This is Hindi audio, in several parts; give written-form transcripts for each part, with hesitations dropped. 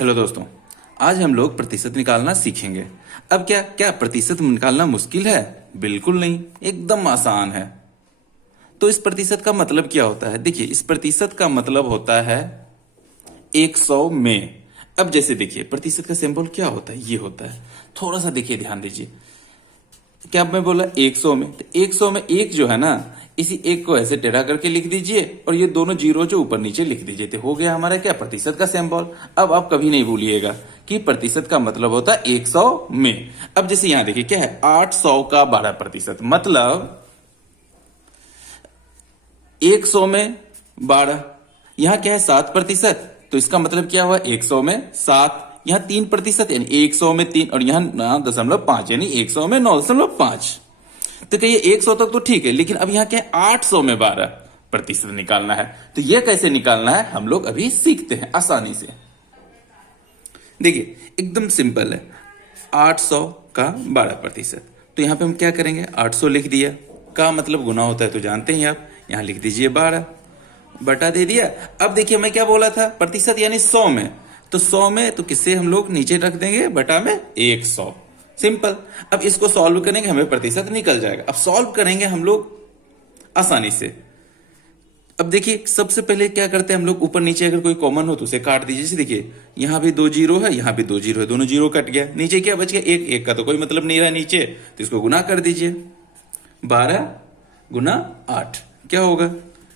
हेलो दोस्तों, आज हम लोग प्रतिशत निकालना सीखेंगे। अब क्या क्या प्रतिशत निकालना मुश्किल है? बिल्कुल नहीं, एकदम आसान है। तो इस प्रतिशत का मतलब क्या होता है? देखिए, इस प्रतिशत का मतलब होता है 100 में। अब जैसे देखिए, प्रतिशत का सिंबल क्या होता है? ये होता है। थोड़ा सा देखिए, ध्यान दीजिए। क्या मैं बोला 100 में? तो 100 में एक जो है ना, इसी एक को ऐसे टेढ़ा करके लिख दीजिए और ये दोनों जीरो जो ऊपर नीचे लिख दीजिए, तो हो गया हमारा क्या? प्रतिशत का सिंबल। अब आप कभी नहीं भूलिएगा कि प्रतिशत का मतलब होता है 100 में। अब जैसे यहां देखिए क्या है, 800 का 12%, मतलब 100 में 12। यहां क्या है? 7%। तो इसका मतलब क्या हुआ? 100 में 7। यहां 3% यानी 100 में 3, और यहां 9.5 यानी 100 में 9.5। तो कहिए 100 तक तो ठीक है, लेकिन अब यहां क्या है? 800 में 12% निकालना है। तो यह कैसे निकालना है हम लोग अभी सीखते हैं आसानी से। देखिए, एकदम सिंपल है। 800 का 12%। तो यहां पे हम क्या करेंगे? 800 लिख दिया, का मतलब गुना होता है तो जानते हैं आप। यहां लिख दीजिए 12, बटा दे दिया। अब देखिए मैं क्या बोला था? प्रतिशत यानी 100 में। तो 100 में तो किससे हम लोग नीचे रख देंगे? बटा में 100। सिंपल। अब इसको सॉल्व करेंगे, हमें प्रतिशत निकल जाएगा। अब सॉल्व करेंगे हम लोग आसानी से। अब देखिए, सबसे पहले क्या करते हैं हम लोग? ऊपर नीचे अगर कोई कॉमन हो तो उसे काट दीजिए। जैसे देखिए, यहां भी 2 जीरो है, यहां भी 2 जीरो है, दोनों जीरो कट गया। नीचे क्या बच गया? एक का तो कोई मतलब नहीं रहा नीचे, तो इसको गुना कर दीजिए। 12 गुना 8 क्या होगा?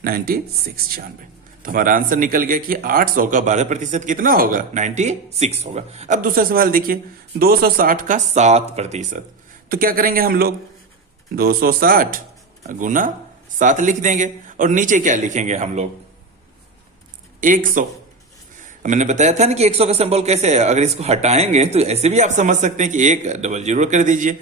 96। तो हमारा आंसर निकल गया कि 800 का 12% कितना होगा? 96 होगा। अब दूसरा सवाल देखिए, 260 का 7%। तो क्या करेंगे हम लोग? 260 गुना 7 लिख देंगे, और नीचे क्या लिखेंगे हम लोग? 100। मैंने बताया था ना कि 100 का सिंबल कैसे है। अगर इसको हटाएंगे तो ऐसे भी आप समझ सकते हैं कि एक डबल जीरो कर दीजिए।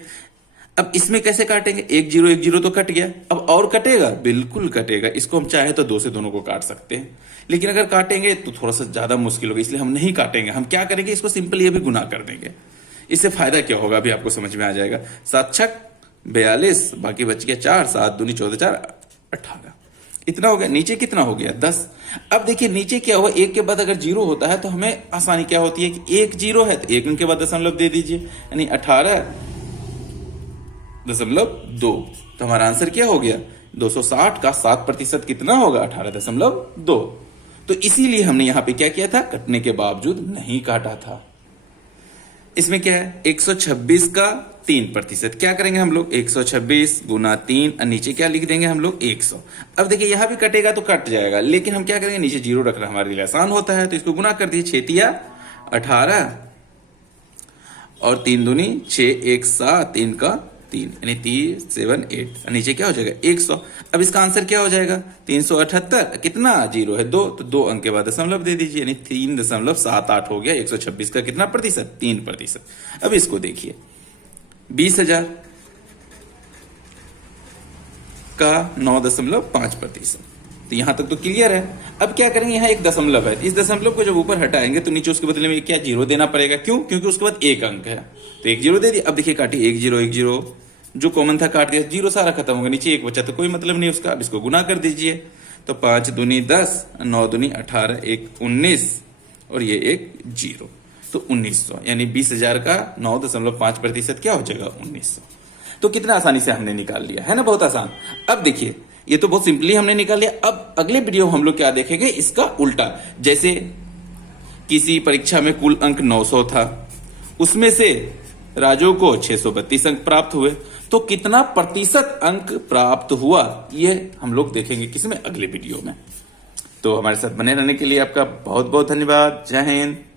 अब इसमें कैसे काटेंगे? एक जीरो तो कट गया। अब और कटेगा? बिल्कुल कटेगा। इसको हम चाहे तो 2 से दोनों को काट सकते हैं, लेकिन अगर काटेंगे तो थोड़ा सा ज्यादा मुश्किल होगा, इसलिए हम नहीं काटेंगे। हम क्या करेंगे? इसको सिंपल ये भी गुना कर देंगे। इससे फायदा क्या होगा अभी आपको समझ में आ जाएगा। 7 छक 42, बाकी बच गया 4, 7 दूनी 14, 4 18। इतना हो गया। नीचे कितना हो गया? 10। अब देखिए नीचे क्या हुआ, एक के बाद अगर जीरो होता है तो हमें आसानी क्या होती है कि एक जीरो है तो एक के बाद दशमलव दे दीजिए, यानी 18.2। तो हमारा आंसर क्या हो गया? 260 का 7% कितना होगा? 18.2। तो इसीलिए हमने यहां पे क्या किया था? कटने के बावजूद नहीं काटा था। इसमें क्या है? 126 का 3%। क्या करेंगे हम लोग? 126 गुना 3, और नीचे क्या लिख देंगे हम लोग? 100। अब देखिए यहां भी कटेगा तो कट जाएगा, लेकिन हम क्या करेंगे? नीचे जीरो रखना हमारे लिए आसान होता है, तो इसको गुना कर दिए। 6 18 और 3 दूनी 6, 1 7, 3 का 3 यानी 3 7 8। नीचे क्या हो जाएगा? 100। अब इसका आंसर क्या हो जाएगा? 378। कितना? जीरो है 2, तो 2 अंक के बाद दशमलव दे दीजिए, यानी 3.78 हो गया। 126 का कितना प्रतिशत? 3%। अब इसको देखिए, 20,000 का 9.5%। तो यहां तक तो क्लियर है। अब क्या करेंगे? यहां एक दशमलव है, इस दशमलव को जब ऊपर हटाएंगे तो नीचे उसके बदले में क्या जीरो देना पड़ेगा। क्यों? क्योंकि उसके बाद एक अंक है, तो एक जीरो दे दिया। अब देखिए काटिए, एक जीरो जो कॉमन था काट दिया, जीरो सारा खत्म हो गया, नीचे एक बचा तो कोई मतलब नहीं उसका। अब इसको गुना कर दीजिए, तो 5 दूनी 10, 9 दूनी 18, 1 19, और ये एक जीरो, तो 1900, यानी 20,000 का 9.5% क्या हो जाएगा? 1900। तो कितना आसानी से हमने निकाल लिया है ना, बहुत आसान। अब देखिए, ये तो बहुत सिंपली हमने निकाल लिया। अब अगले वीडियो हम लोग क्या देखेंगे? इसका उल्टा। जैसे किसी परीक्षा में कुल अंक 900 था, उसमें से राजू को 632 अंक प्राप्त हुए, तो कितना प्रतिशत अंक प्राप्त हुआ, ये हम लोग देखेंगे किसमें? अगले वीडियो में। तो हमारे साथ बने रहने के लिए आपका बहुत बहुत धन्यवाद। जय हिंद।